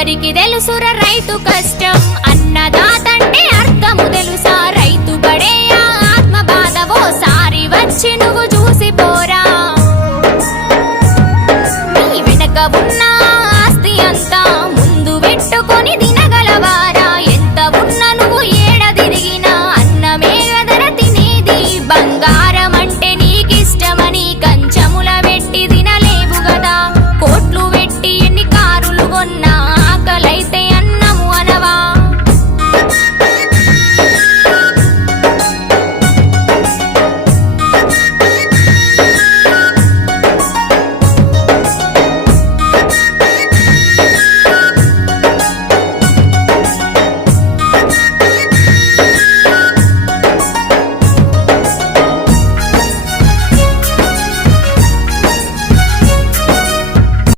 ఎవరికి తెలుసుర రైతు కష్టం అన్నదాతంటే అర్థము తెలుసా రైతు పడే ఆత్మ బాధ ఓసారి వచ్చి నువ్వు చూసిపోరా నీ వెనక ఉన్నా